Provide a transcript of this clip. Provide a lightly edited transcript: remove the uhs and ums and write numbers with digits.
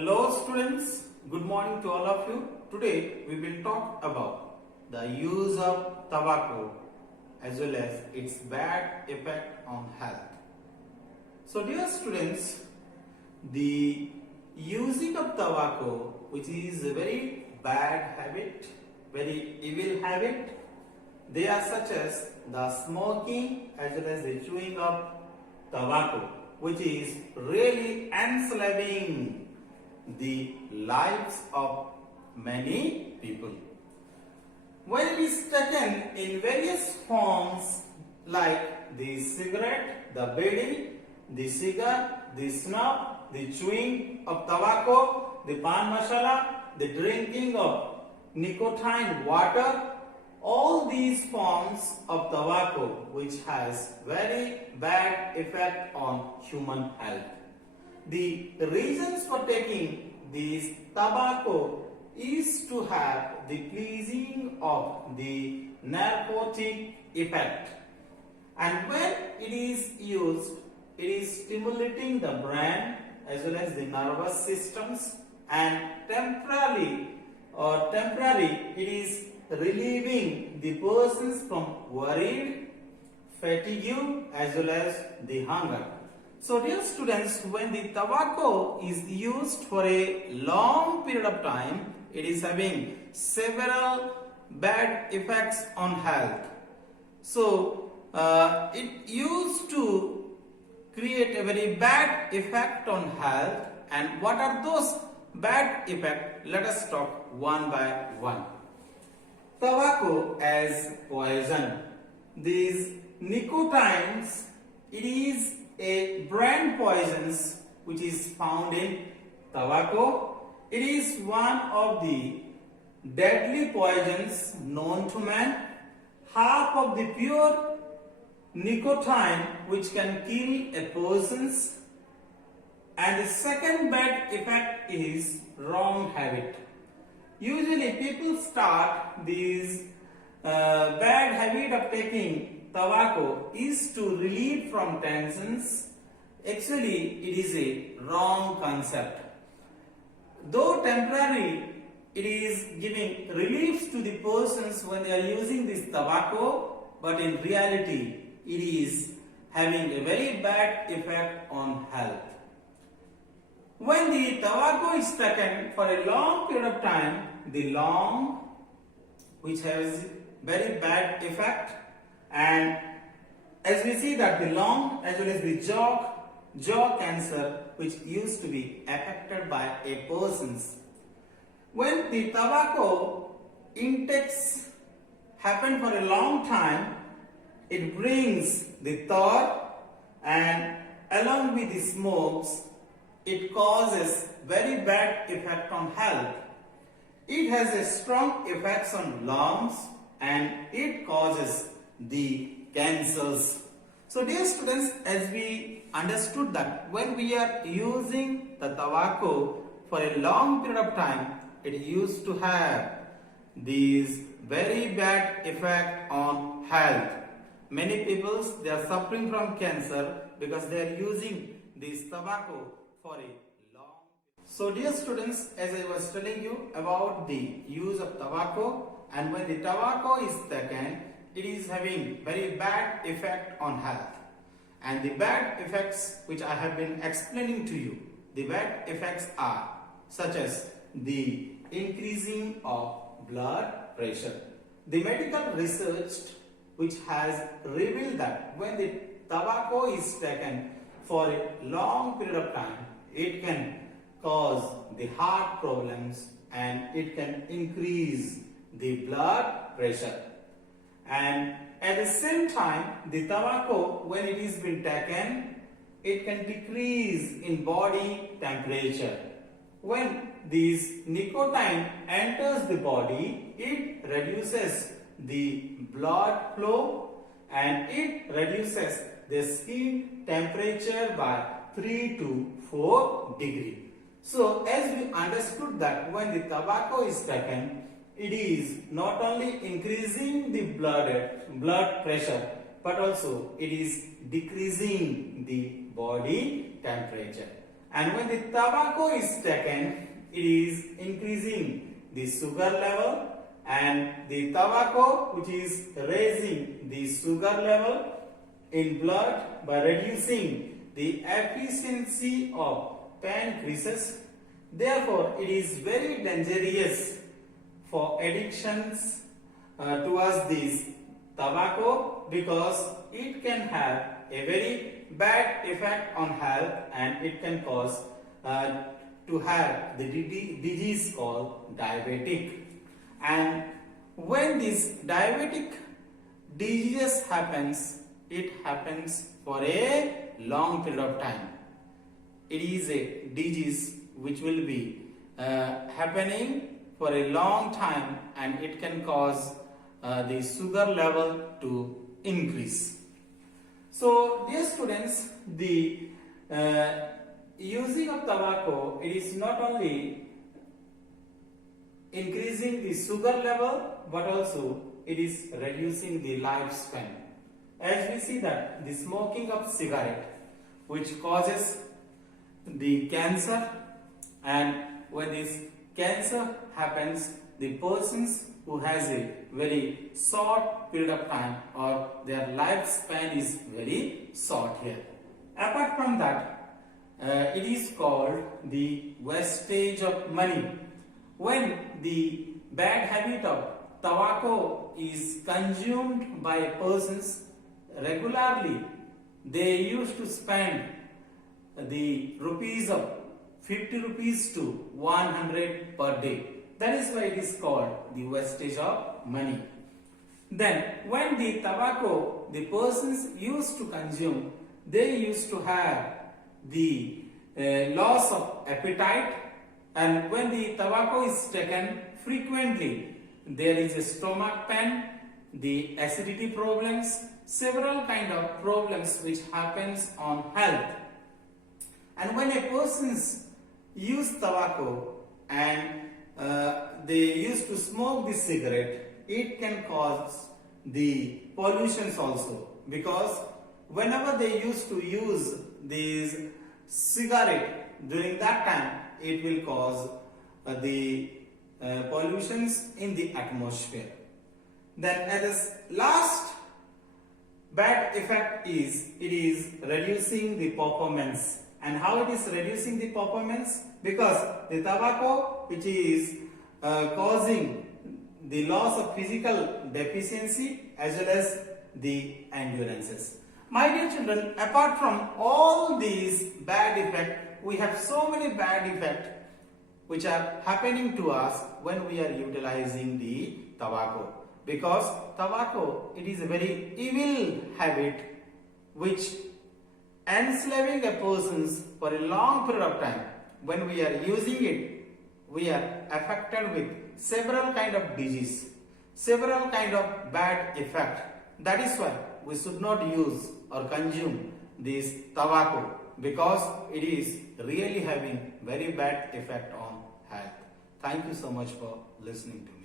Hello students, good morning to all of you. Today we will talk about the use of tobacco as well as its bad effect on health. So dear students, the using of tobacco, which is a very bad habit, very evil habit, they are such as the smoking as well as the chewing of tobacco, which is really enslaving the lives of many people. When it is taken in various forms like the cigarette, the bidi, the cigar, the snuff, the chewing of tobacco, the pan masala, the drinking of nicotine water, all these forms of tobacco which has very bad effect on human health. The reasons for taking this tobacco is to have the pleasing of the narcotic effect, and when it is used, it is stimulating the brain as well as the nervous systems, and temporary it is relieving the persons from worried, fatigue as well as the hunger. So dear students, when the tobacco is used for a long period of time, it is having several bad effects on health. So it used to create a very bad effect on health, and what are those bad effects? Let us talk one by one. Tobacco as poison. These nicotines, it is a brain poisons which is found in tobacco. It is one of the deadly poisons known to man. Half of the pure nicotine which can kill a person's, and the second bad effect is wrong habit. Usually people start this bad habit of taking tobacco is to relieve from tensions. Actually, it is a wrong concept. Though temporary, it is giving relief to the persons when they are using this tobacco, but in reality, it is having a very bad effect on health. When the tobacco is taken for a long period of time, the lung, which has very bad effect, and as we see that the lung as well as the jaw cancer which used to be affected by a person's. When the tobacco intakes happen for a long time, it brings the thought, and along with the smokes, it causes very bad effect on health. It has a strong effects on lungs, and it causes the cancers. So dear students, as we understood that when we are using the tobacco for a long period of time, it used to have these very bad effect on health. Many people, they are suffering from cancer because they are using this tobacco for a long. So dear students, as I was telling you about the use of tobacco, and when the tobacco is taken, it is having very bad effect on health. And the bad effects which I have been explaining to you, the bad effects are such as the increasing of blood pressure. The medical research which has revealed that when the tobacco is taken for a long period of time, it can cause the heart problems, and it can increase the blood pressure. And at the same time, the tobacco, when it is been taken, it can decrease in body temperature. When this nicotine enters the body, it reduces the blood flow, and it reduces the skin temperature by 3 to 4 degrees. So as we understood that when the tobacco is taken, it is not only increasing the blood pressure, but also it is decreasing the body temperature. And when the tobacco is taken, it is increasing the sugar level, and the tobacco which is raising the sugar level in blood by reducing the efficiency of pancreas. Therefore, it is very dangerous for addictions towards this tobacco, because it can have a very bad effect on health, and it can cause to have the disease called diabetic. And when this diabetic disease happens, it happens for a long period of time. It is a disease which will be happening for a long time, and it can cause the sugar level to increase. So, dear students, the using of tobacco, it is not only increasing the sugar level, but also it is reducing the lifespan. As we see that the smoking of cigarette, which causes the cancer, and when this cancer happens, the persons who has a very short period of time, or their lifespan is very short here. Apart from that, it is called the wastage of money. When the bad habit of tobacco is consumed by persons regularly, they used to spend the rupees of 50 rupees to 100 per day. That is why it is called the wastage of money. Then when the tobacco the persons used to consume, they used to have the loss of appetite, and when the tobacco is taken frequently, there is a stomach pain, the acidity problems, several kind of problems which happens on health. And when a person's use tobacco and they used to smoke the cigarette, it can cause the pollutions also, because whenever they used to use these cigarette, during that time it will cause the pollutions in the atmosphere. Then as last bad effect is, it is reducing the performance. And how it is reducing the performance? Because the tobacco which is causing the loss of physical deficiency as well as the endurances. My dear children, apart from all these bad effects, we have so many bad effects which are happening to us when we are utilizing the tobacco. Because tobacco, it is a very evil habit which enslaving a person for a long period of time. When we are using it, we are affected with several kind of disease, several kind of bad effect. That is why we should not use or consume this tobacco, because it is really having very bad effect on health. Thank you so much for listening to me.